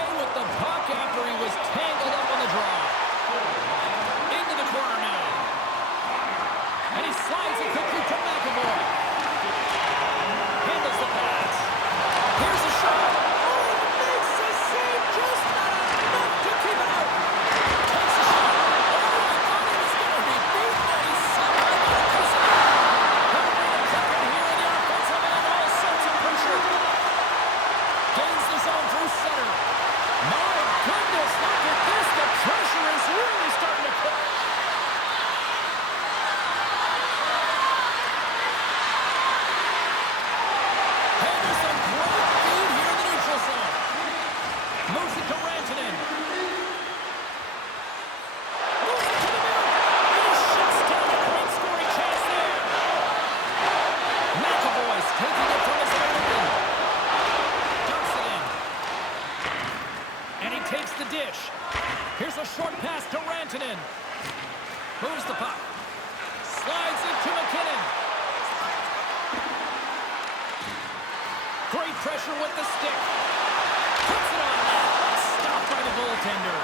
away with the puck after he was tangled up on the draw. Into the corner now. And he slides it quickly to McAvoy. Handles the pass. Here's a shot. Oh, makes the save. Just not enough to keep it out. Takes a shot. Oh, I thought he was going to be beat, but he somehow got a piece of it. He'll bring it back in here in the offensive end. All sorts of pressure. Gains the zone through center. My goodness, look at this. The pressure is really starting to put. Henderson, great feed here in the neutral zone. Moves it to Rantanen. Moves it to the middle. And he shuts down a great scoring chance there. McAvoy's taking it from his own end. Dumps it in. And he takes the dish. Here's a short pass to Rantanen. Moves the puck. Slides it to McKinnon. Great pressure with the stick. Puts it on net. Stopped by the goaltender.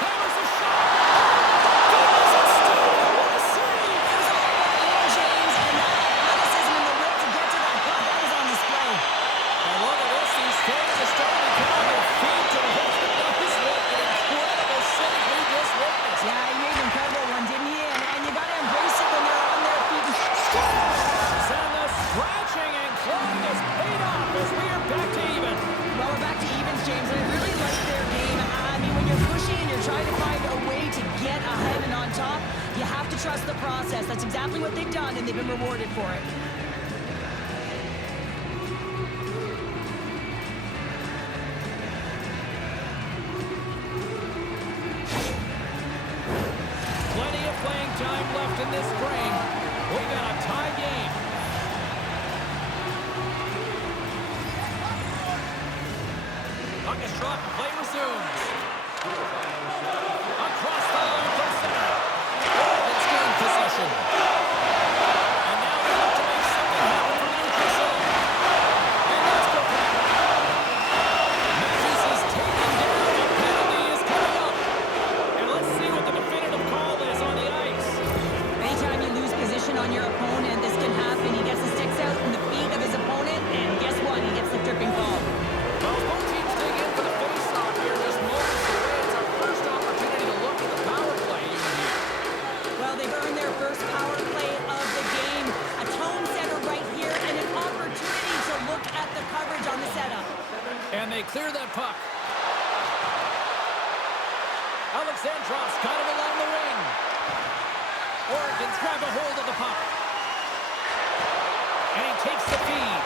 Hammers a shot. Goodness, it's still what a save. There's a lot of James, and that athleticism and the will to get to that puck, that was on display. And look at this. These fans are starting to come on their feet to recognize what an incredible save we just witnessed. Yeah, he made an incredible one, didn't he? And you got to embrace it when they're on their feet. And the scratching and clawing is paid off as we are back to even. Well, we're back to evens, James, and I really like their game. I mean, when you're pushing and you're trying to find a way to get ahead and on top, you have to trust the process. That's exactly what they've done, and they've been rewarded for it. Plenty of playing time left in this frame. We got a tie game. Puck is dropped. Play resumes. Across the line from center. It's gain possession. And now they look to make something happen from the neutral zone. And that's broken up. Matthews is taken down. A penalty is coming up. And let's see what the definitive call is on the ice. Anytime you lose position on your opponent, this can happen. He gets the sticks out in the feet of his opponent, and guess what? He gets the tripping ball. Well, both teams dig in for the face-off here just moments away. It's our first opportunity to look at the power play unit here. Well, they've earned their first power play of the game. A tone setter right here, and an opportunity to look at the coverage on the setup. And they clear that puck. Alexandrov's got him along the wing. Oregon's grabbed a hold of the puck. And he takes the feed.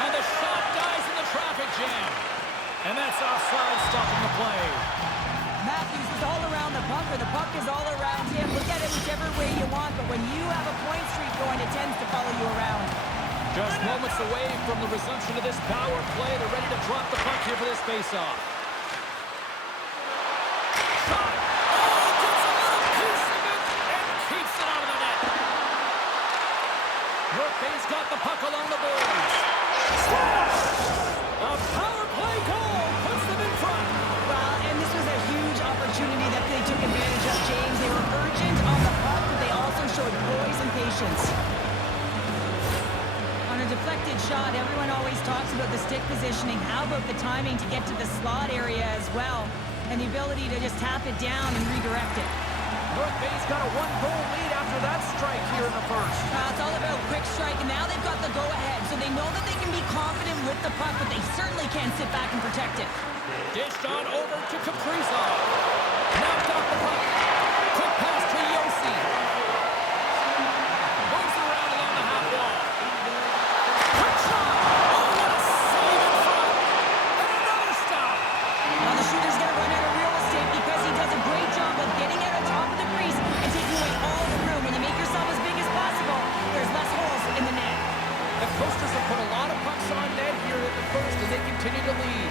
And the shot dies in the traffic jam. And that's offside, stopping the play. Matthews is all around the puck, or the puck is all around him. Look at it whichever way you want, but when you have a point streak going, it tends to follow you around. Just moments away from the resumption of this power play. They're ready to drop the puck here for this faceoff. Shot. Oh, gets a little piece of it and keeps it out of the net. North Bay's got the puck along the boards. A power play goal puts them in front. Well, and this was a huge opportunity that they took advantage of, James. They were urgent on the puck, but they also showed poise and patience. On a deflected shot, everyone always talks about the stick positioning. How about the timing to get to the slot area as well? And the ability to just tap it down and redirect it. North Bay's got a one-goal lead after that strike here in the first. It's all about quick strike, and now they've got the go-ahead, so they know that they can be confident with the puck, but they certainly can't sit back and protect it. Dished on over to Kaprizov. Knocked off the puck. Quick pass to Yossi. Moves around along the half wall. Quick shot. Oh, what a save in front. And another stop. Now the shooter's going to run out of real estate because he does a great job of getting out on top of the crease and taking away all the room. When you make yourself as big as possible, there's less holes in the net. The Coasters have put a lot of pucks on net here in the first as they continue to lead.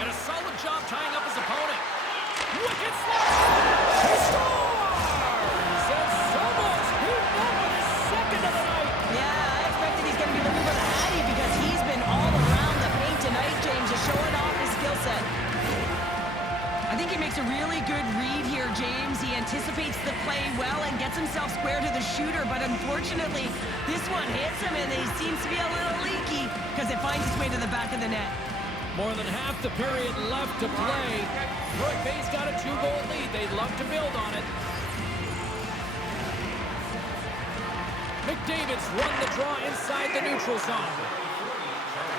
And a solid job tying up his opponent. Wicked slash! He scores! And Somos, he won his second of the night. Yeah, I expected he's going to be looking for the Hattie because he's been all around the paint tonight, James, just showing off his skill set. I think he makes a really good read here, James. He anticipates the play well and gets himself square to the shooter, but unfortunately, this one hits him and he seems to be a little leaky because it finds its way to the back of the net. More than half the period left to play. North Bay's got a 2-goal lead. They'd love to build on it. McDavid's won the draw inside the neutral zone.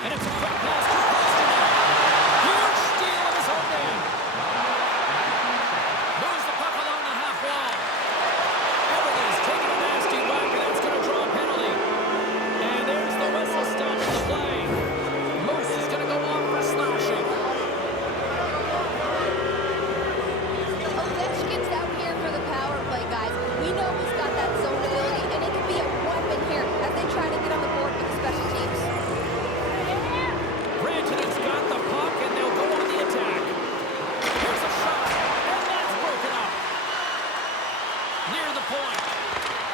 And it's a quick pass to Pastrnak. Huge steal of his own end. Moves the puck along the half wall. Everything's taking a nasty whack, and that's going to draw a penalty. And there's the whistle stopping the play. Moose is going to go off for slashing. Ovechkin's out here for the power play, guys. We know he's got that zone ability, and it can be a weapon here as they try to get on the board with the special teams. Rantanen's got the puck, and they'll go on the attack. Here's a shot, and that's broken up. Near the point.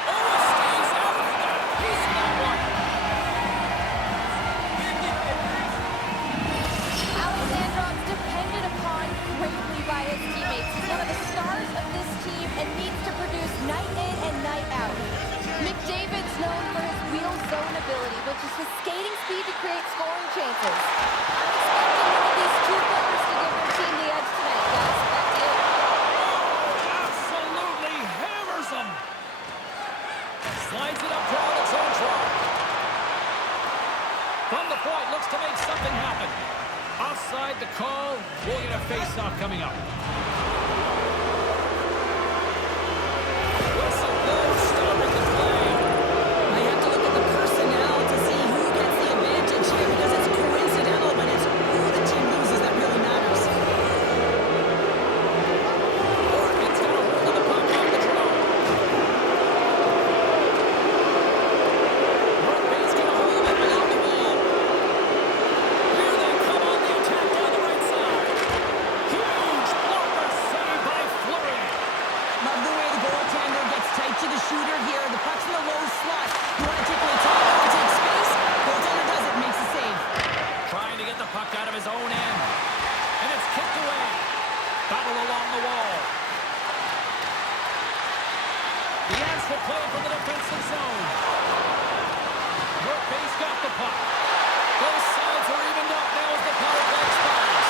Oh, it stays out. Piece of that one. Alexandrov's depended upon greatly by his teammates. He's one of the stars of this team and needs to produce night in and night out. McDavid's known for his wheel zone ability, which is his skating speed to create scoring chances. I'm expecting one of these two players to give their team the edge tonight, guys. Back to you. Absolutely hammers him. Slides it up to Alexandrov. From the point, looks to make something happen. Offside the call. We'll get a face-off coming up. Whistle blows, stopping the play. I have to look at the personnel to see who gets the advantage here because it's coincidental, but it's who the team loses that really matters. Oregon's got a hold of the puck on the draw. North Bay's got a hold of it along the wall. Here they come on the attack down the right side. Huge blocker save by Fleury. Love the way the goaltender gets tight to the shooter here. The puck's in the low slot. You want to take the attack, you want to take space. Goaltender does it, makes the save. Trying to get the puck out of his own end. And it's kicked away. Battle along the wall. The answer play from the defensive zone. North Bay's got the puck. Both sides are evened up now as the power play expires.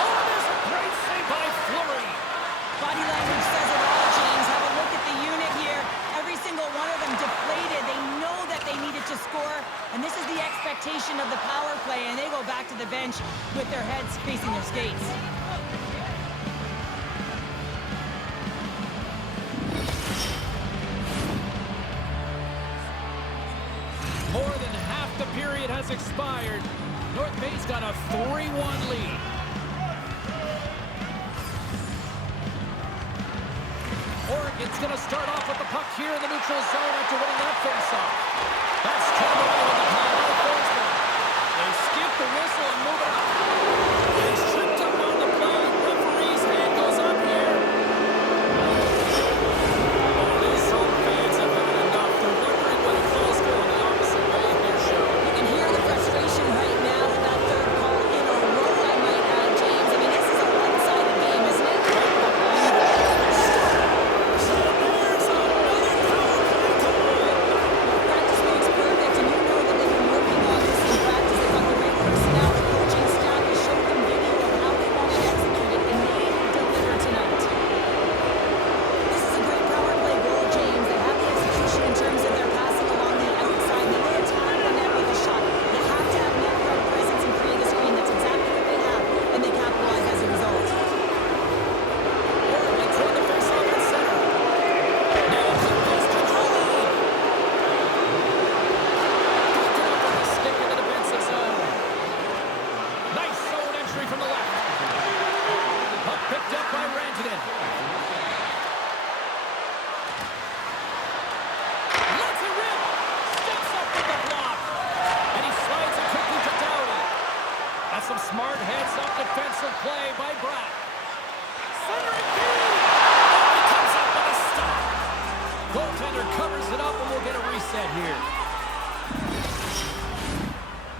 Oh, there's a great save by Fleury. Body language says it all, James. Have a look at the unit here. Every single one of them deflated. They know that they needed to score, and this is the expectation of the power play, and they go back to the bench with their heads facing their skates. More than half the period has expired. North Bay's got a 3-1 lead. Oregon's going to start off with the puck here in the neutral zone after winning that faceoff. That's turned away with the power of the Forsberg. They skip the whistle and move it up. It's tripped up on the play. Referee's hand goes up here. Oh, these home fans have had enough. They're wondering when the call's going the opposite way here, Show. You can hear the frustration right now with that third call in a row, I might add, James. I mean, this is a one-sided game, isn't it? Practice makes perfect, and you know that they've been working on this in practice. They've got the right personnel. The coaching staff has showed them video of how they want it executed, and they deliver tonight. This is a great power play goal, James. They have the execution in terms of their passing along the outside. Then they attack the net with a shot. You have to have net front presence and create a screen. That's exactly what they have, and they capitalize as a result. Oregon trying to face off at center. Now he goes to Jolie. Broken up with a stick in the defensive zone. Nice zone entry from the left. Puck picked up by Rantanen. Lets it rip. Steps up with the block. And he slides it quickly to Doughty. That's some smart heads-up defensive play by Bratt. Centering feed. Oh, he comes up with a stop. Goaltender covers it up, and we'll get a reset here.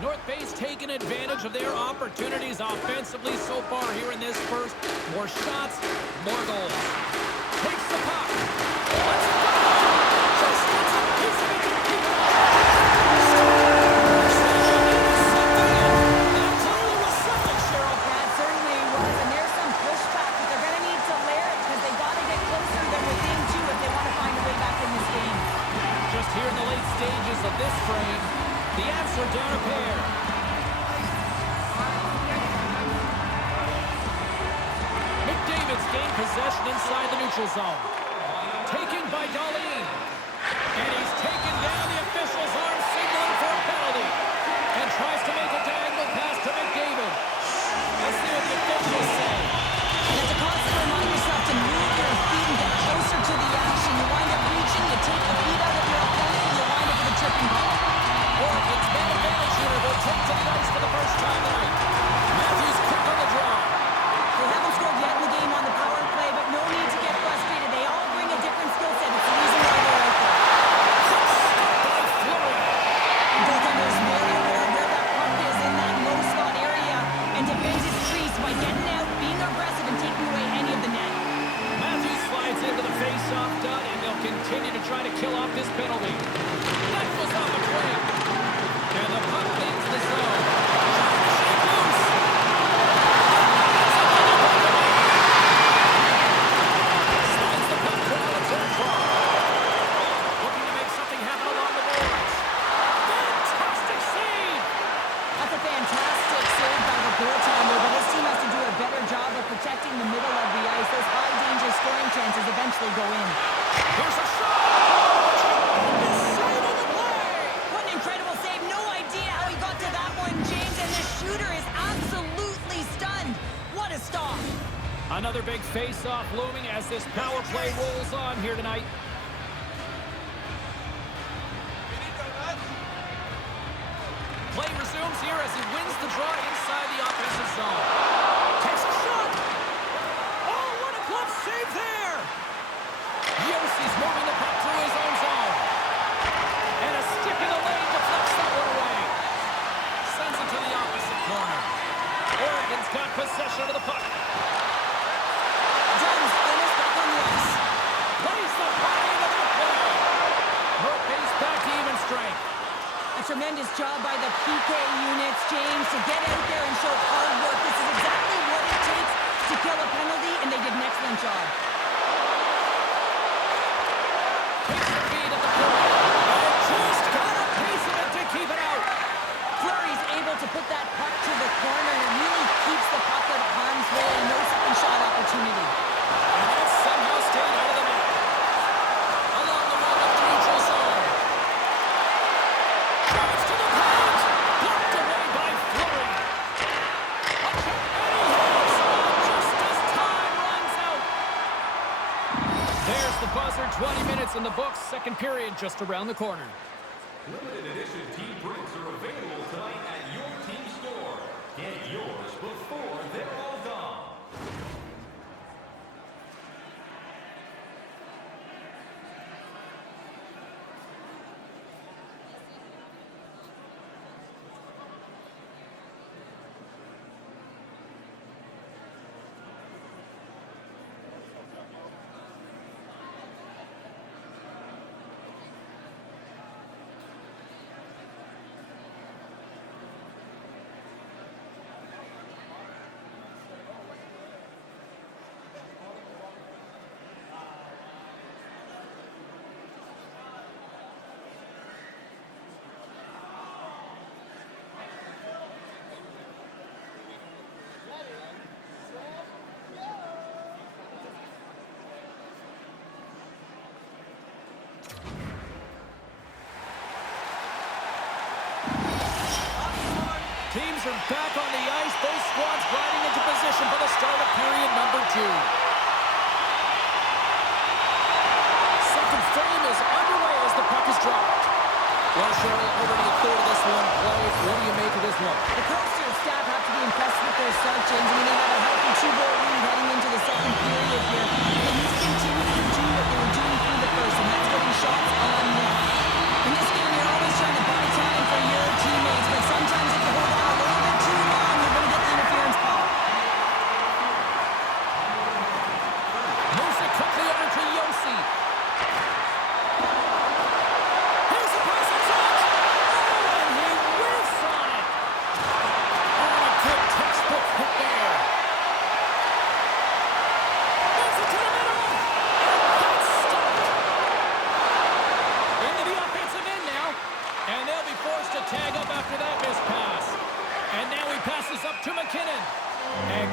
North Bay's taking taken advantage of their opportunities offensively so far here in this first. More shots, more goals. Takes the puck. Let's go! Just gets a piece of it to keep it up. That totally was something, Cheryl. That certainly was, and there's some pushback, but they're going to need to layer it because they got to get closer than within two if they want to find a way back in this game. Just here in the late stages of this frame, the Avs are down a pair. McDavid's gained possession inside the neutral zone. Taken by Dahlin. And he's taken down. The official's arm signaling for a penalty. And tries to make a diagonal pass to McDavid. Let's see what the officials say. And it's a constant remind yourself to move your feet and get closer to the action. You wind up reaching, you take the feet out of your opponent, and you wind up with a tripping ball. Or it's man advantage here. Will take to the ice for the first time tonight. Matthews quick on the draw. They haven't scored yet in the game on the power play, but no need to get frustrated. They all bring a different skill set. It's the reason why they're out there. By Fleury. Goaltenders very aware where that puck is in that low slot area, and defense is creased by getting out, being aggressive, and taking away any of the net. Matthews slides into the face-off dot, and they'll continue to try to kill off this penalty. That was off a drink. And the puck leaves the zone. Shake loose. Slides the puck down to Zerkrow. Looking to make something happen along the boards. Fantastic save. That's a fantastic save by the goaltender, but this team has to do a better job of protecting the middle of the ice. Those high-danger scoring chances eventually go in. Here's a shot. The save of the play. What an incredible save. No idea how he got to that one, James, and the shooter is absolutely stunned. What a stop. Another big face-off looming as this power play rolls on here tonight. Play resumes here as he wins the draw inside the offensive zone. Takes a shot. Oh, what a glove save there. Yossi's moving the puck through his own zone. And a stick in the lane deflects that one away. Sends it to the opposite corner. Oregon's got possession of the puck. Jones almost back on the ice. Plays the puck into the play. Murphy's back to even strength. A tremendous job by the PK units, James, to get out there and show hard work. This is exactly what it takes to kill a penalty, and they did an excellent job. Takes the feed at the point. And just got a piece of it to keep it out. Fleury's able to put that puck to the corner and really keeps the puck out of harm's way and no second shot opportunity. And that somehow stayed out of the net. Along the wall of the neutral zone. Drives to the paint. Blocked away by Fleury. A kick, and he hits just as time runs out. There's the buzzer. 20 minutes in the books. Second period just around the corner. Limited edition team prints are available tonight at your team store. Get yours before they're all gone. Teams are back on the ice. Both squads riding into position for the start of period number 2. Second frame is underway as the puck is dropped. Well, Cheryl, over to the third of this one. Play. What do you make of this one? The Coastal staff have to be impressed with their start, James. I mean, they had a healthy 2-goal lead heading into the second period here. They need to continue to do what they were doing through the first, and that's getting shots on net. In this game, you're always trying to buy time for your teammates, but sometimes if you hold on a little bit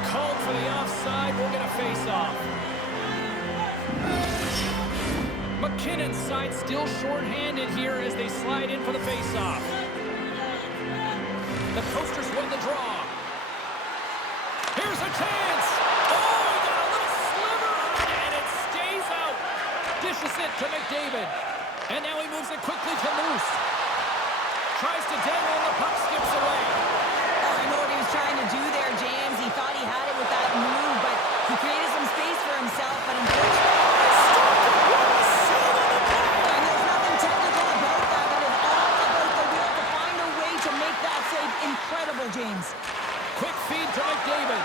Called for the offside. We'll get a face-off. McKinnon's side still short-handed here as they slide in for the face-off. The Coasters win the draw. Here's a chance. Oh, he got a little sliver on it, and it stays out. Dishes it to McDavid. And now he moves it quickly to Moose. Tries to dangle, and the puck skips away. Oh, I know what he was trying to do there, James. He thought he had it with that move, but he created some space for himself, but unfortunately... And there's nothing technical about that. It is all about the will to find a way to make that save incredible, James. Quick feed to McDavid.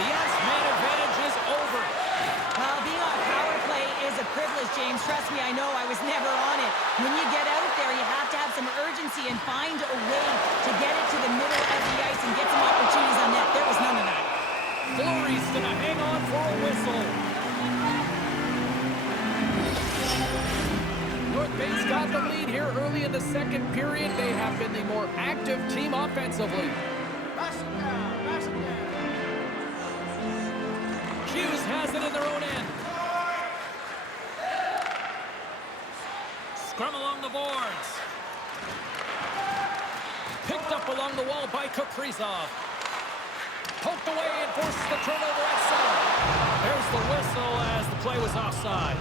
The Iceman advantage is over. Well, being on power play is a privilege, James. Trust me, I know. I was never on it. When you get out there, you have to have some urgency and find a way to get it to the middle of the ice and get some opportunities on net. There was none of that. Fleury's going to hang on for a whistle. North Bay's got the lead here early in the second period. They have been the more active team offensively. Hughes has it in their own end. Scrum along the boards. Picked up along the wall by Kaprizov. Poked away and forces the turnover at center. There's the whistle as the play was offside.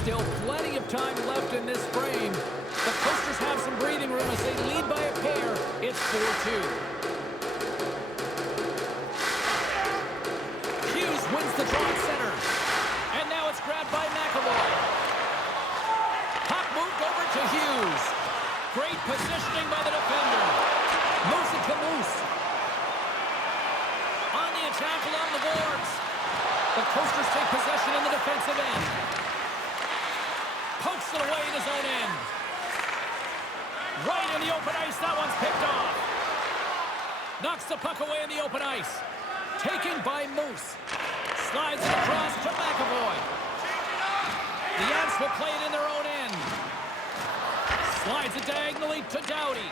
Still plenty of time left in this frame. The Coasters have some breathing room as they lead by a pair. It's 4-2. Hughes wins the draw at center. And now it's grabbed by McAvoy. Puck moved over to Hughes. Great positioning by the defender. Moves it to Moose. On the attack along the boards. The Coasters take possession in the defensive end. Pokes it away in his own end. Right in the open ice. That one's picked off. Knocks the puck away in the open ice. Taken by Moose. Slides it across to McAvoy. The Ants will play it in their own end. Slides it diagonally to Doughty.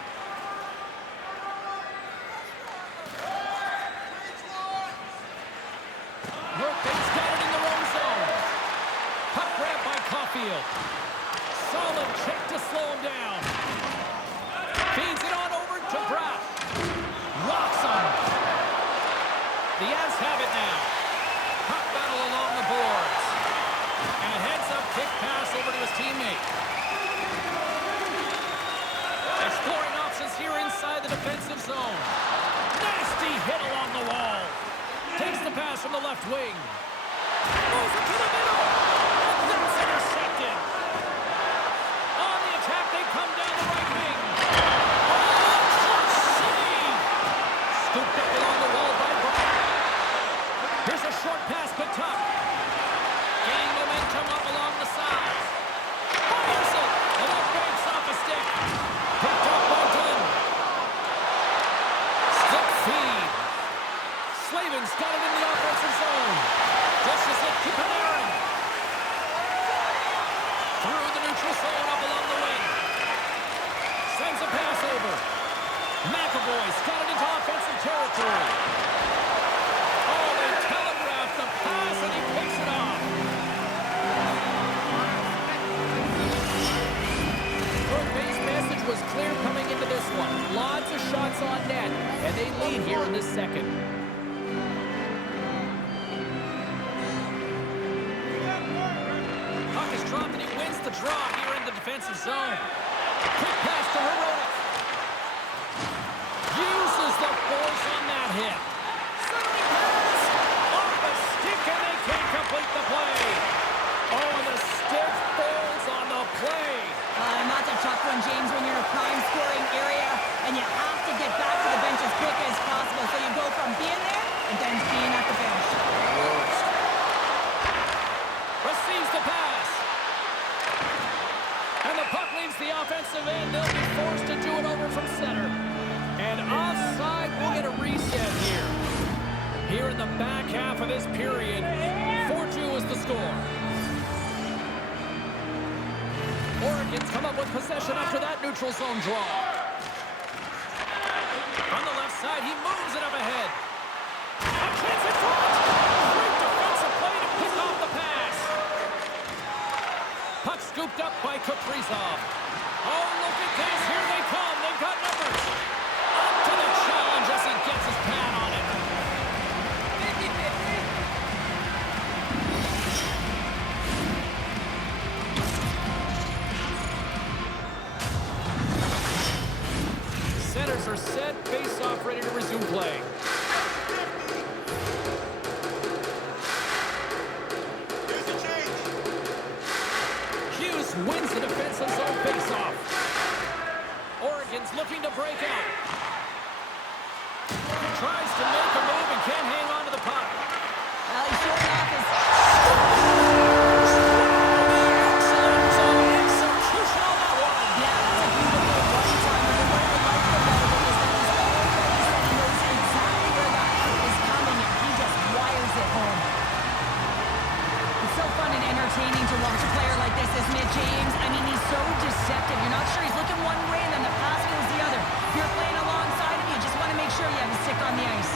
North Bay's got it in their own zone. Puck grab by Caulfield. Solid check to slow him down. Feeds it on over to Bratt. Rocks him. The Ants have it now. Puck battle along the boards. And a heads-up kick pass over to his teammate. Exploring options here inside the defensive zone. Nasty hit along the wall. Takes the pass from the left wing. Moves it to the middle. And that's intercepted. On the attack, they come down the right wing. Oh, save! Scooped up along the wall by Brown. Here's a short pass to Tuck. Gaining momentum up along the sides. Fires it. And that breaks off a stick. Picked up by Dunn. Stick feed. Slavin's got it in the offensive zone. Dishes it to Panarin. Through the neutral zone up along the wing. Sends a pass over. McAvoy's got it into offensive territory. Oh, they telegraphed the pass and he picks it off. North Bay's message was clear coming into this one. Lots of shots on net, and they lead here in this second. Puck is dropped and he wins the draw here in the defensive zone. Quick pass to Hronek. Uses the force on that hit. Centering pass off the stick and they can't complete the play. Oh, and the stick falls on the play. Not a tough one, James, when you're in a prime scoring area and you have to get back to the bench as quick as possible. So you go from being there and then being at the bench. Receives the pass. And the puck leaves the offensive end. They'll be forced to do it over from center. And offside, we'll get a reset here. Here in the back half of this period, 4-2 is the score. Oregon's come up with possession after that neutral zone draw. On the left side. Kaprizov. Oh, look at this. Here they come. They've got numbers. Up to the challenge as he gets his pad on it. Centers are set. Face-off ready to resume play. Hughes wins the defensive zone face-off. Oregon's looking to break out. Tries to make a move and can't hang on to the puck. Well, he's showing off his... Excellent execution on that one. Yeah, that's a beautiful one-timer. And what I like about it is that he's already said he knows exactly where that puck is coming, and he just wires it home. It's so fun and entertaining to watch a player like this, isn't it, James? I mean, he's so deceptive. You're not sure he's looking one way, and then the pass goes the other. If you're playing alongside him, you just want to make sure you have his stick on the ice.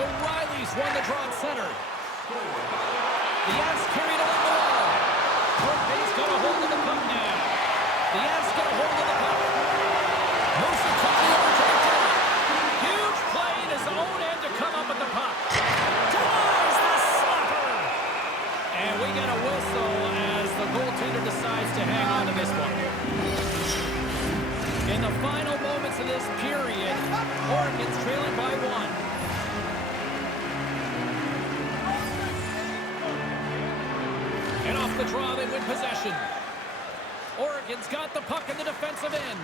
O'Reilly's won the draw at center. The Avs carried along the wall. Corbay's got a hold of the puck now. The Avs get a hold of the puck. Moves it quickly over to McDonough. Huge play in his own end to come up with the puck. Denies the slapper. And we get a whistle as the goaltender decides to hang on to this one. In the final moments of this period, Oregon's trailing by 1. And off the draw, they win possession. Oregon's got the puck in the defensive end.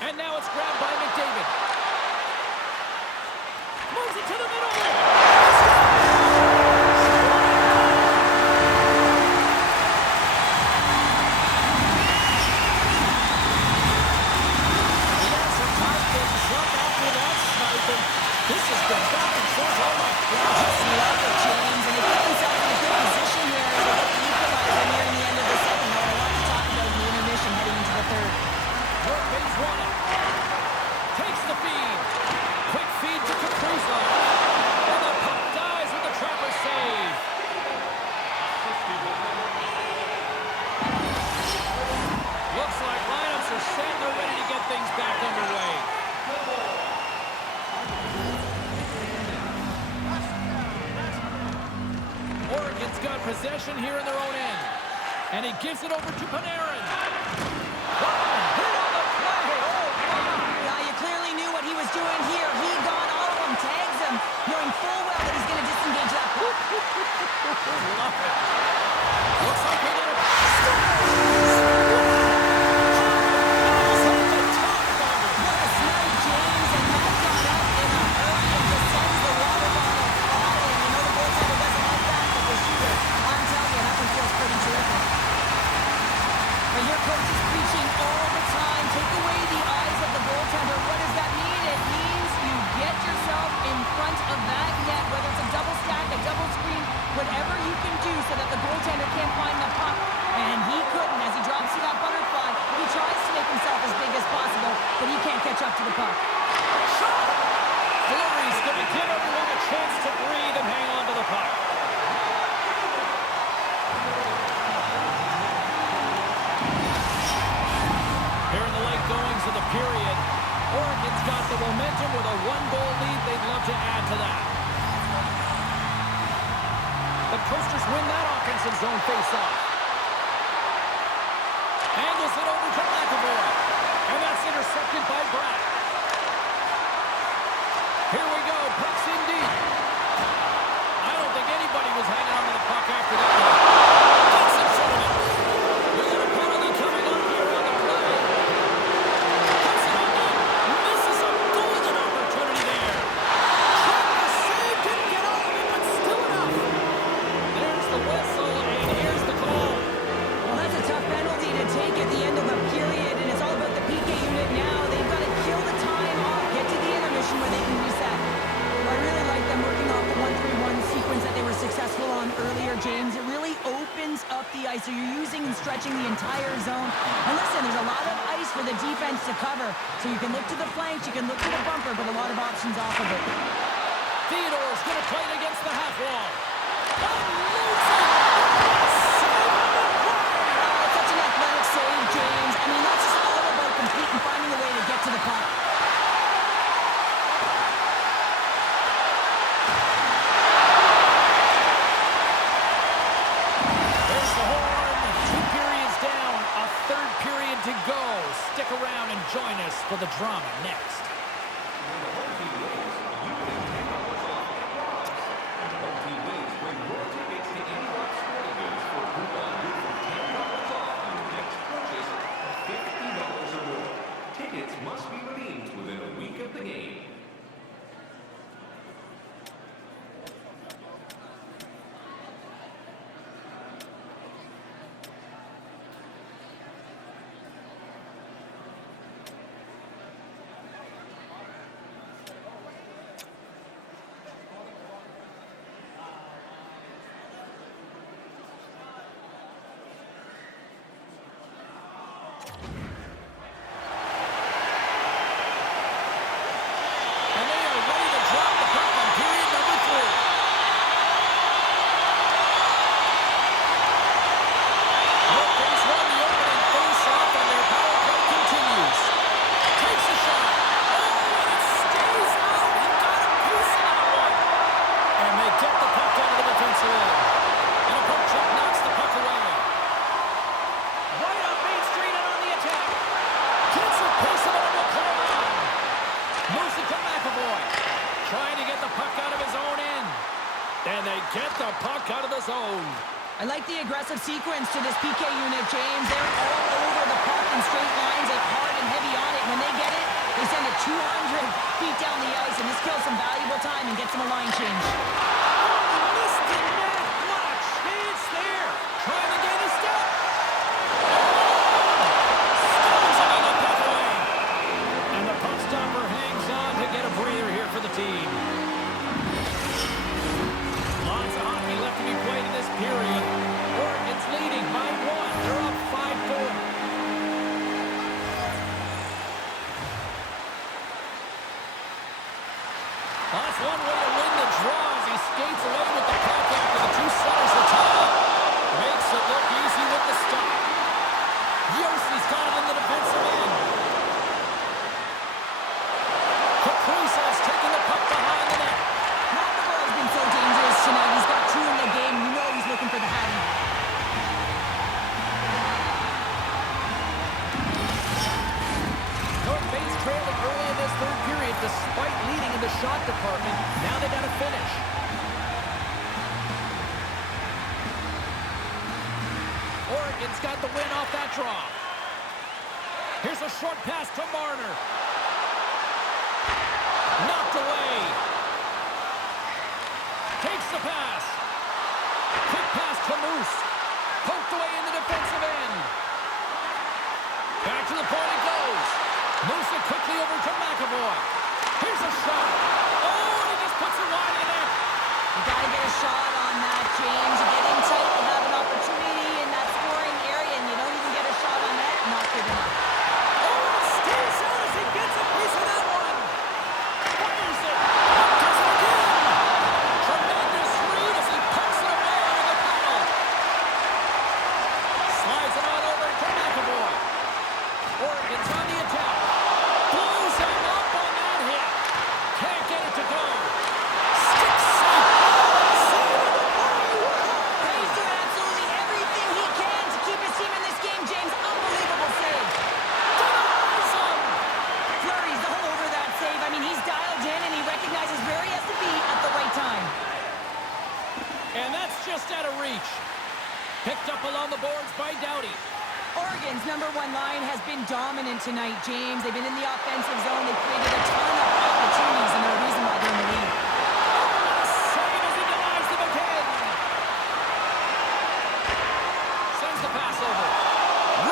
And now it's grabbed by McDavid. Moves it to the middle. The Avs have tied things up after that snipe. This has been back and forth all night. Just love it, James. And they put themselves in a good position here as they get the equalizer near the end of the second. Well, a lot to talk about in the intermission heading into the third. Corbay's won it. Takes the feed. Quick feed to Kaprizov. And the puck dies with the trapper save. Looks like lineups are set. They're ready to get things back underway. Oregon's got possession here in their own end. And he gives it over to Panarin. Hit on the play. Oh, Yeah, you clearly knew what he was doing here. He got all of them, tags him, knowing full well that he's going to disengage that puck. love it. Looks like we're going to... What a snow, James, and that got up in a hurry and just sends the water bottle flying. You know the goaltender doesn't like that, but the shooter, I'm telling you, that one feels pretty terrific. But your coach is preaching all the time. Take away the eyes of the goaltender. What does that mean? It means you get yourself in front of that net, whether it's a double stack, a double screen, whatever you can do so that the goaltender can't find the puck. And he couldn't as he drops to that butterfly. He tries to make himself as big as possible, but he can't catch up to the puck. Fleury's going to give everyone a chance to breathe and hang on to the puck. Here in the late goings of the period, Oregon's got the momentum with a one-goal lead. They'd love to add to that. The Coasters win that offensive zone face-off. Angles it over to McAvoy. And that's intercepted by Bratt. Here we go. Puck's in deep. I don't think anybody was hanging on to the puck after that one. Gets in front of it. We got a penalty coming up here on the play. Puts it on net. Misses a golden opportunity there. Trying to save. Didn't get all of it, but still enough. There's the whistle, and here's the call. Well, that's a tough penalty to take at the end of a period, and it's all about the PK unit now. They've got to kill the time off, get to the intermission where they can reset. I really like them working off the 1-3-1 sequence that they were successful on earlier, James. It really opens up the ice, so you're using and stretching the entire zone. And listen, there's a lot of ice for the defense to cover, so you can look to the flanks, you can look to the bumper, but a lot of options off of it. Theodore's going to play it against the half wall. Oh, such an athletic save, James. I mean, that's just all about completing, finding a way to get to the puck. There's the horn. 2 periods down. A third period to go. Stick around and join us for the drama next. When the home team wins, you win $10 off at Ross. When the home team wins, bring your tickets to any Ross Sporting Goods for a coupon good for $10 off your next purchase of $50 or more. Tickets must be redeemed within a week of the game. And they are ready to drop the puck on period number 3. Hurricanes won the opening face-off, and their power play continues. Takes a shot. Oh, and it stays out. He got a piece of that one. And they get the puck out of the defensive end. And a poke check knocks the puck away. Right on Main Street and on the attack. Gets a piece of it on the play. Moves it to McAvoy. Trying to get the puck out of his own end. And they get the puck out of the zone. I like the aggressive sequence to this PK unit, James. They're all over the puck in straight lines, like hard and heavy on it. When they get it, they send it 200 feet down the ice, and this kills some valuable time and gets them a line change. Missed the net. What a chance there. Trying to gain a step. Stones it on the puck away. And the puck stopper hangs on to get a breather here for the team. Lots of hockey left to be played in this period. Oregon's leading by 1. They're up 5-4. That's one way to win the draw as he skates away with the puck after the 2 centers the top. Makes it look easy with the stop. Yossi's got it in the defensive end. Kaprizov's taking the puck behind the net. McAvoy has been so dangerous tonight. He's got 2 in the game. You know he's looking for the hattie. North Bay's trailing early in this third period despite leading in the shot department. Now they got to finish. Oregon's got the win off that draw. Here's a short pass to Marner. Knocked away. Takes the pass. Quick pass to Moose. Poked away in the defensive end. Back to the point it goes. Moves it quickly over to McAvoy. Here's a shot. Oh, and he just puts it wide in it. You got to get a shot on that, James. You get in tight, you have an opportunity in that scoring area, and you don't even get a shot on that. Not good enough. Oh, and stays out as he gets a piece of that one. Fires it. Does it again. Tremendous read as he pokes it away out of the battle. Slides it on over to McAvoy. Oregon's on the attack. Blows him up on that hit. Can't get it to go. Stick safe. He's doing absolutely everything he can to keep his team in this game, James. Unbelievable save. Denies him. Fleury's all over that save. I mean, he's dialed in, and he recognizes where he has to be at the right time. And that's just out of reach. Picked up along the boards by Doughty. Oregon's number 1 line has been dominant tonight, James. They've been in the offensive zone. They've created a ton of opportunities, and they're the reason why they're in the lead. What a save as he denies them again. Sends the pass over.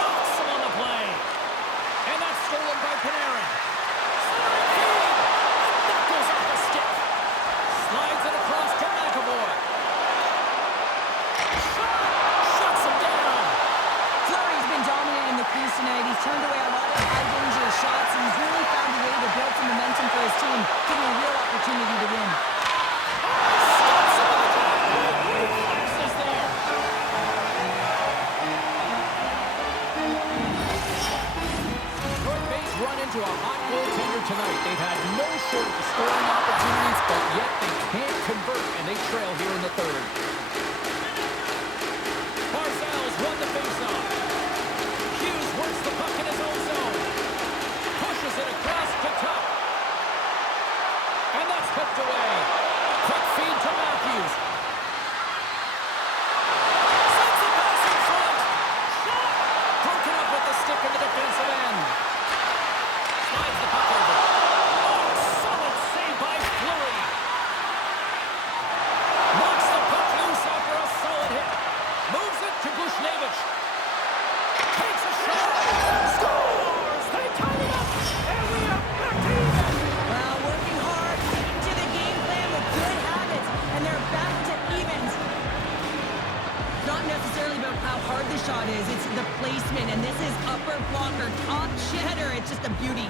Rocks him on the play. And that's stolen by Panarin. Centering feed. And that goes off the stick. Slides it across to McAvoy. Shot. Shuts him down. Fleury's been dominant in the crease tonight. He's turned away a lot of high-danger shots, and he's really found a way to build some momentum for his team, giving a real opportunity to win. run into a hot goaltender tonight. They've had no shortage of scoring opportunities, but yet they can't convert, and they trail here in the third. Barzal's won the faceoff. Hughes works the puck in his own zone. Pushes it across to Tuck. And that's poked away. Quick feed to Matthews. Sends the pass in front. Shot! Broken up with the stick in the defensive end. Slides the puck over. Oh, solid save by Fleury. Knocks the puck loose after a solid hit. Moves it to Buchnevich. Takes a shot. Scores! They tie it up. And we are back to even. Well, working hard, sticking to the game plan with good habits, and they're back to evens. Not necessarily about how hard the shot is, it's the placement, and this is upper blocker, top cheddar. It's just a beauty.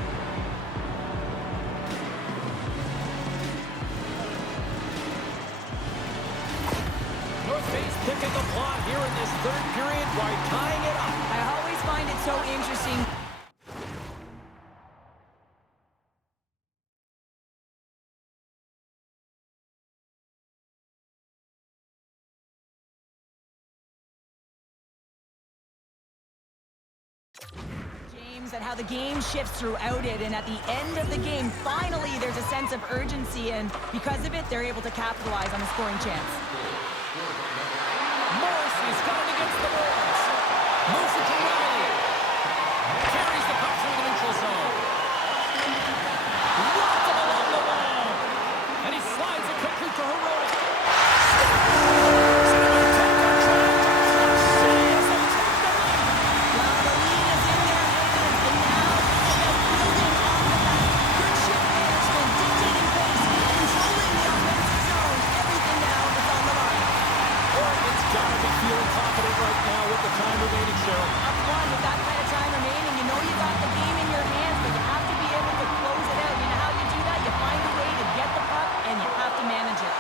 North Bay's picking the plot here in this third period while tying it up. I always find it so interesting. James, and how the game shifts throughout it, and at the end of the game, finally there's a sense of urgency, and because of it, they're able to capitalize on a scoring chance. Morrissey's got it against the boards. Moves it to Riley. Carries the puck through the neutral zone. Rocked him along the wall. And he slides it quickly to Hirota. Well, the lead is in their hands, and now it's about building off of that. Good shift management, dictating pace, controlling the offensive zone. Everything now is on the line. Oregon's got to be feeling confident right now with the time remaining, Cheryl. Up one with that kind of time remaining, you know you got the game in your hands, but you have to be able to close it out. You know how you do that? You find a way to get the puck, and you have to manage it.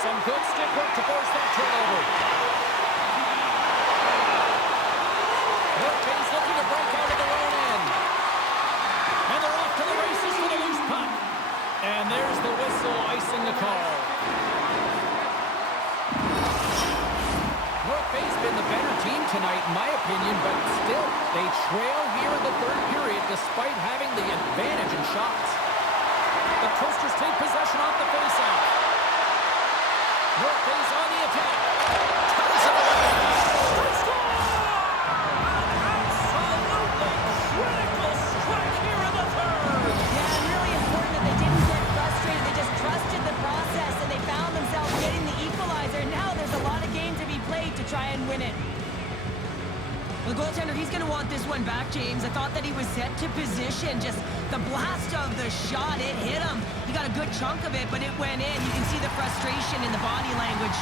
Some good stick work to force that turnover. North Bay's looking to break out of their own end. And they're off to the races for the loose puck. And there's the whistle icing the call. North Bay's been the better team tonight, in my opinion, but still, they trail here in the third period despite having the advantage in shots. The Coasters take possession off the faceoff. North Bay's on the attack. Turns it away. They score! An absolutely critical strike here in the third. Yeah, and really important that they didn't get frustrated. They just trusted the process, and they found themselves getting the equalizer. Now there's a lot of game to be played to try and win it. The goaltender, he's going to want this one back, James. I thought that he was set to position. Just the blast of the shot, it hit him. He got a good chunk of it, but it went in. You can see the frustration in the body language.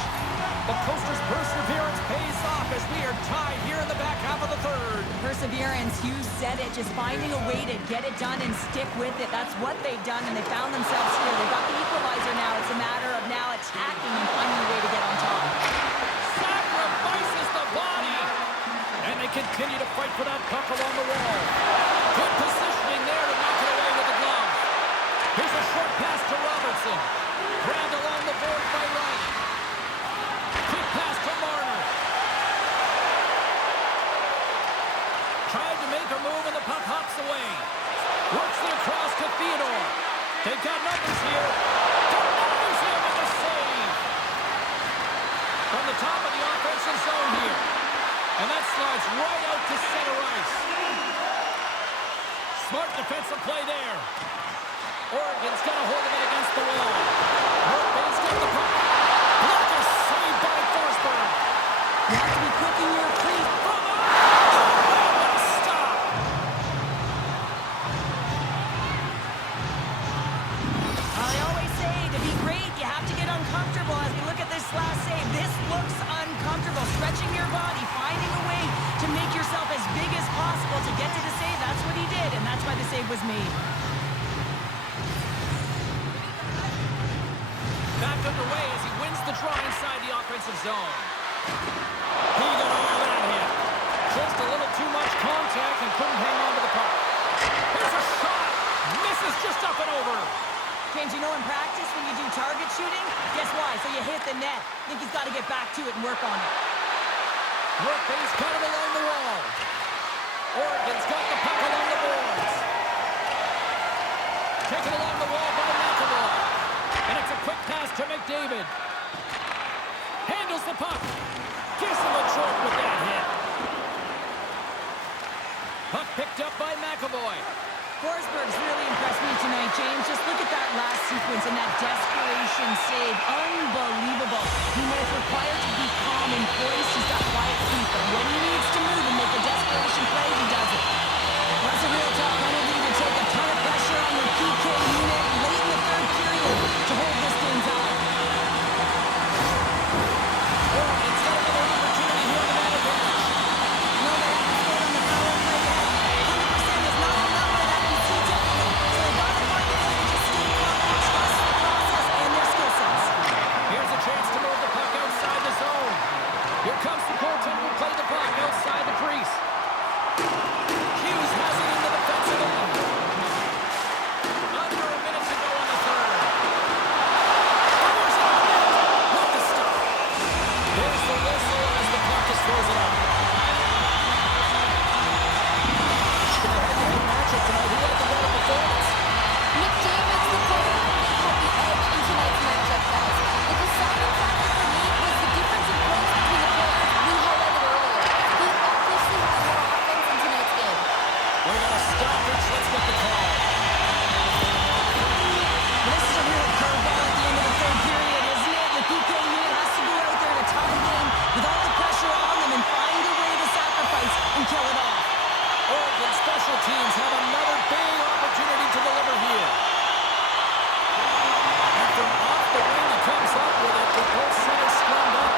The Coasters' perseverance pays off as we are tied here in the back half of the third. Perseverance, Hughes said it, just finding a way to get it done and stick with it. That's what they've done, and they found themselves here. They got the equalizer now. It's a matter of now attacking and finding a way to get on top. Sacrifices the body. And they continue to fight for that puck along the wall. Good positioning there to knock it away with the glove. Here's a short pass to Robertson. Grabbed along the board by Wright. Quick pass to Marner. Tried to make a move and the puck hops away. Works it across to Theodore. They've got numbers here. Denies him with a save. From the top of the offensive zone here. And that slides right out to center ice. Smart defensive play there. Oregon's got a hold of it against the wall. North Bay's got the puck. Blocker saved by Forsberg. You have to be quick in your creep. From the... What a stop. I always say, to be great, you have to get uncomfortable. As we look at this last save, this looks uncomfortable. Stretching your body, finding a way to make yourself as big as possible to get to the save. That's what he did, and that's why the save was made. Back underway as he wins the draw inside the offensive zone. He got all that hit. Just a little too much contact and couldn't hang on to the puck. Here's the net. I think he's got to get back to it and work on it. Workman's got it along the wall. Oregon's got the puck along the boards. Taken along the wall by McAvoy. And it's a quick pass to McDavid. Handles the puck. Gives him a choke with that hit. Puck picked up by McAvoy. Forsberg's really impressed me tonight, James. Just look at that last sequence and that desperation save. Unbelievable. He knows required to be calm and poised. He's got quiet feet, but when he needs to move and make a desperation play, he does it. That's a real tough penalty to take a ton of pressure on your PK unit late in the third period to hold this game tied. Oregon's got another opportunity here on the man advantage. No, they haven't scored on the power play yet. 100% is not a number that can see typically. So they got to find a way to just stay calm and trust the process and their skill sets. Here's a chance to move the puck outside the zone. Here comes the goaltender who played the puck outside the crease. Hughes has it in the defensive end. Under a minute to go in the third. Fires it on net. What the stop. There's the whistle as the puck is frozen up. In the head-to-head matchup tonight, who had the better performance? McDavid's the goaltender that had the edge in tonight's matchup, guys. The deciding factor for me was the difference in points between the players we highlighted earlier. They obviously had more offense in tonight's game. We're going to stop this. Let's get the call. This is a real curveball at the end of the third period, isn't it? The PK unit has to go out there in a tie game with all the pressure on them and find a way to sacrifice and kill it off. Oregon special teams have another big opportunity to deliver here. And from off the wing, he comes up with it with both sides strummed up.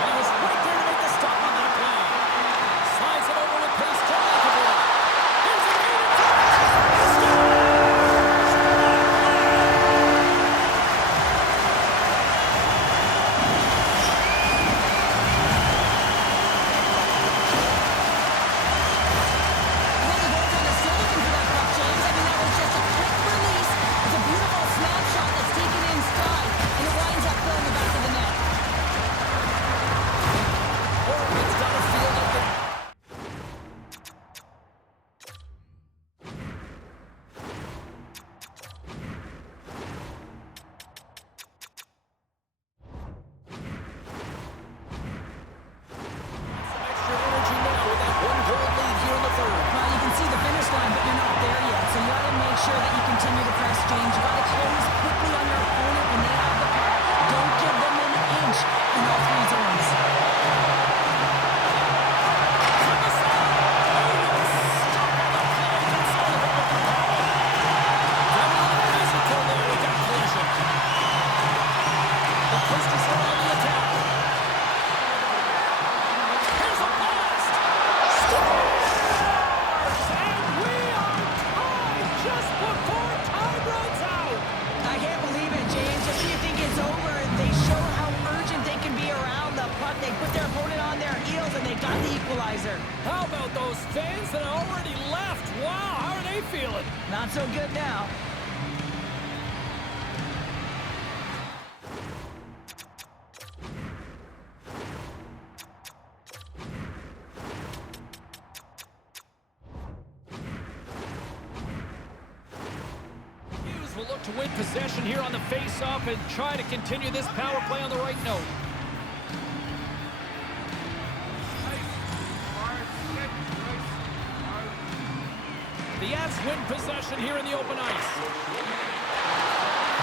And he was right there to make the stop on that play. Slides it over with pace to McAvoy. Here's a lead in front. I think the goaltender's still looking for that puck, James. I mean, that was just a quick release. It's a beautiful snapshot that's taken in stride, and it winds up filling the back of the net. Oregon's got a field of it. Some extra energy now with that one-goal lead here in the third. Well, you can see the finish line, but you're not there yet. So you got to make sure that you continue to press, James. You got to close quickly on your opponent when they have the puck. Don't give them an inch in all three zones. From the side. Oh, stop on the play. That's all the way with the puck. Got a little physical there. We got collision. The Christmas are on the attack. Here's a blast. Scores! And we are tied just before time runs out. I can't believe it, James. Just when you think it's over, they show how urgent they can be around the puck. They put their opponent on their heels, and they got the equalizer. How about those fans that already left? Wow, how are they feeling? Not so good now. Hughes will look to win possession here on the face-off and try to continue this power play on the right note. The Avs win possession here in the open ice.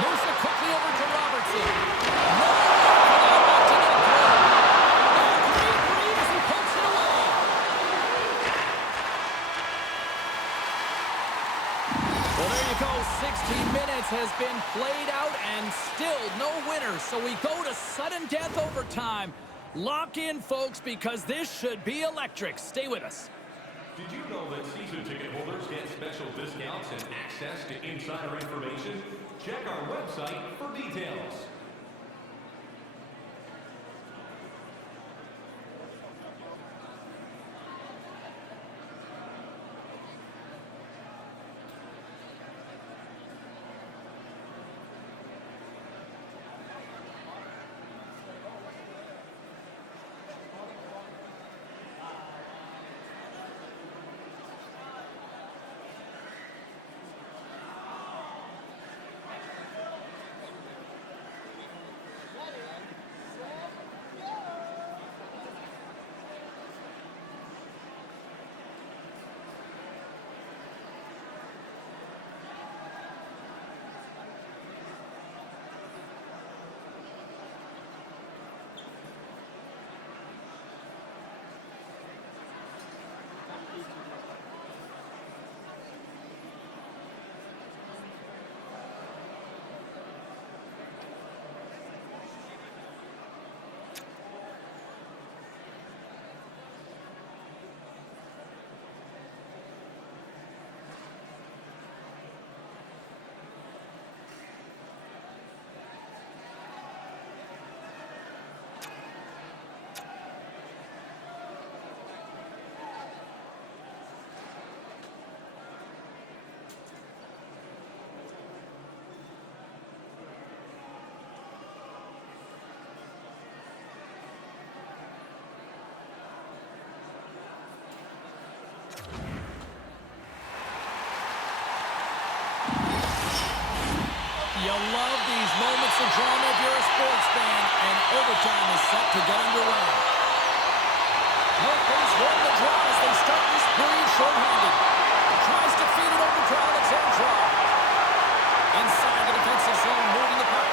Moves it quickly over to Robertson. No look for that one to get it through. Oh, great read as he pokes it away. Well, there you go. 60 minutes has been played out and still no winner. So we go to sudden death overtime. Lock in, folks, because this should be electric. Stay with us. Did you know that season ticket holders get special discounts and access to insider information? Check our website for details. You love these moments of drama if you're a sports fan, and overtime is set to get underway. North Face won the draw as they start this period short-handed. Tries to feed it over to Alexandra. Inside the defensive zone, moving the puck.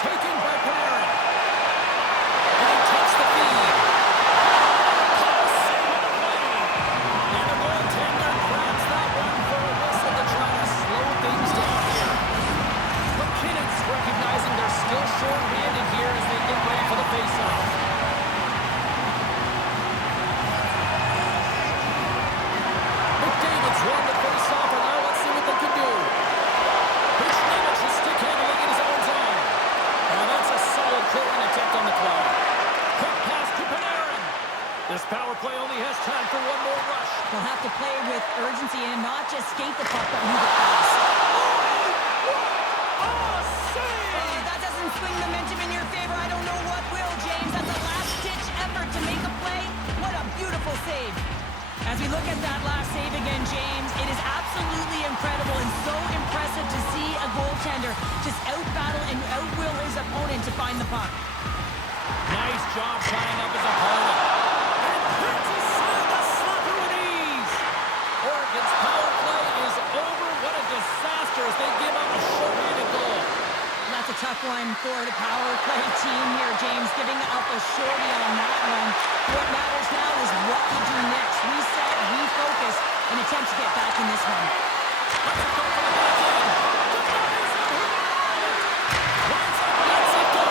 Taken by Panarin. And he takes the feed. Pass save on the play. And the goaltender grabs that one for a whistle to try to slow things down here. McKinnon's recognizing they're still short-handed here as they get ready for the face-off. McDavid's won the face-off, and now let's see what they can do. Buchnevich is stick handling in his own zone. And that's a solid clearing attempt on the play. Quick pass to Panarin. This power play only has time for one more rush. They'll have to play with urgency and not just skate the puck, but move it fast. That doesn't swing momentum in your favor. I don't know what will, James. That's a last-ditch effort to make a play. What a beautiful save. As we look at that last save again, James, it is absolutely incredible and so impressive to see a goaltender just out-battle and out-will his opponent to find the puck. Nice job tying up his opponent. And that's a slapper with ease. Oregon's power play is over. What a disaster as they give up a short-handed goal. That's a tough one for the power play team here, James, giving up a shorty on that one. What matters now is what you do next. Reset, refocus, and attempt to get back in this one. Lets it go for the backhand. Denies it. Lines up, lets it go.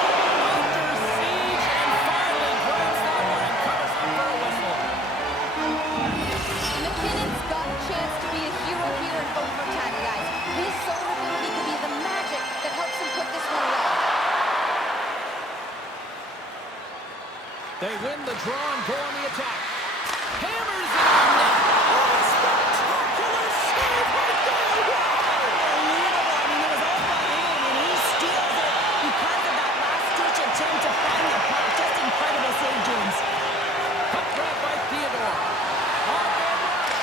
Under siege, and finally grabs that one and covers up for a whistle. McKinnon's got a chance to be a hero here in overtime, guys. His zone ability could be the magic that helps him put this one away. They win the draw and go on the attack. Hammers it on net. What a spectacular save right there. Wow! Unbelievable. I mean, it was all by him, and he steals it because of that last-ditch attempt to find the puck. Just incredible save, James. Puck grab by Theodore. On-man rush.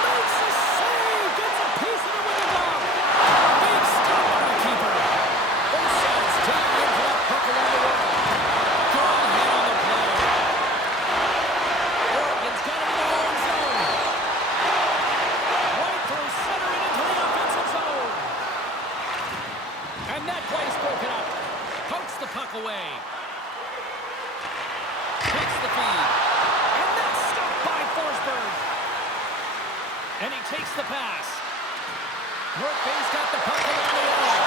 Makes a save. Gets a piece of it with a glove. Big stop by the keeper. Both sides taking into that puck along the wall. Good hit on the play. Oregon's got it in their own zone. Right through center and into the offensive zone. And that play's broken up. Pokes the puck away. Takes the feed. And that's stopped by Forsberg. And he takes the pass. North Bay's got the puck along the wall.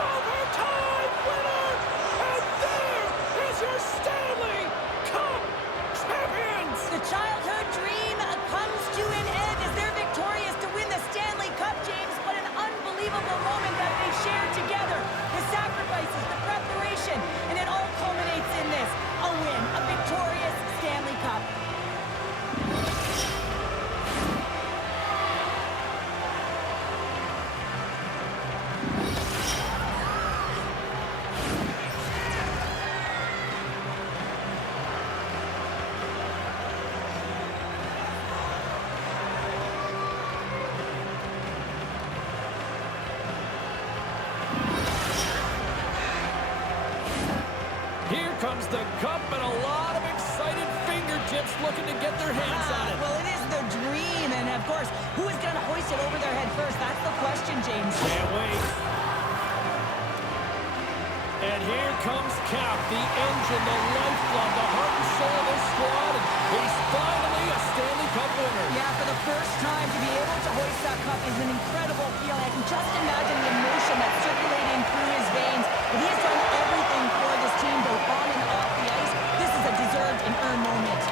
Overtime winner! And there is your Stanley Cup champions! The childhood dream comes to an end as they're victorious to win the Stanley Cup, James. What an unbelievable moment that they shared together. The sacrifices, the preparation, and it all culminates in this. A win, a victorious Stanley Cup. Here comes the cup and a lot of excited fingertips looking to get their hands on it. Well, it is the dream, and of course, who is going to hoist it over their head first? That's the question, James. Can't wait. And here comes Cap, the engine, the lifeblood, the heart and soul of this squad. And he's finally a Stanley Cup winner. Yeah, for the first time to be able to hoist that cup is an incredible feeling. I can just imagine the emotion that's circulating through his veins. But he has done everything for this team, both on and off the ice. This is a deserved and earned moment.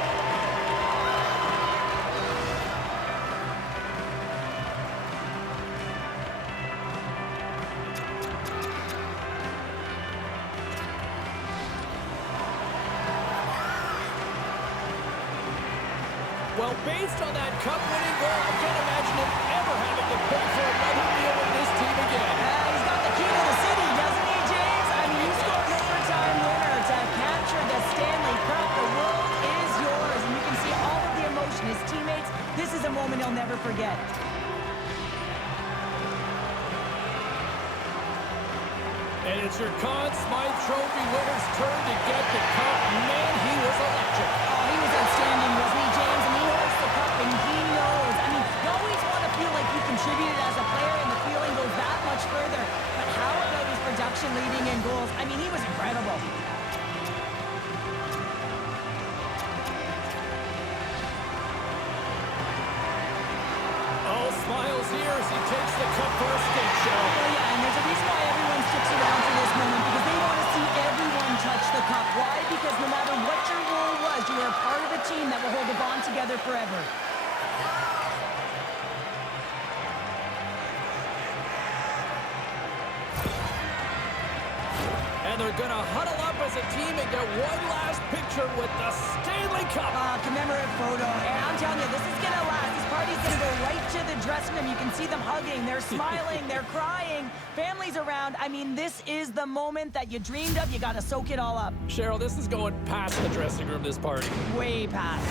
Well, based on that cup-winning goal, I can't imagine him ever having to pay for another meal with this team again. He's got the key to the city, doesn't he, James? I mean, you scored an overtime winner to capture the Stanley Cup. The world is yours, and you can see all of the emotion. His teammates, this is a moment he'll never forget. And it's your Conn Smythe Trophy winner's turn to get the cup. Man, he was electric. Oh, he was outstanding, wasn't he, James? And he holds the cup, and he knows. I mean, you always want to feel like you contributed as a player, and the feeling goes that much further. But how about his production leading in goals? I mean, he was incredible. All smiles here as he takes the cup for a skate show. Oh, yeah, and there's a reason why everyone sticks around for this moment, because they want to see everyone touch the cup. Why? Because no matter what your role was, you were a part of a team that will hold the bond together forever. And they're going to huddle up as a team and get one last picture with the Stanley Cup. Commemorative photo. And I'm telling you, this is going to last. This party's going to go right to the dressing room. You can see them hugging. They're smiling. They're crying. Families around. I mean, this is the moment that you dreamed of. You got to soak it all up. Cheryl, this is going past the dressing room, this party. Way past.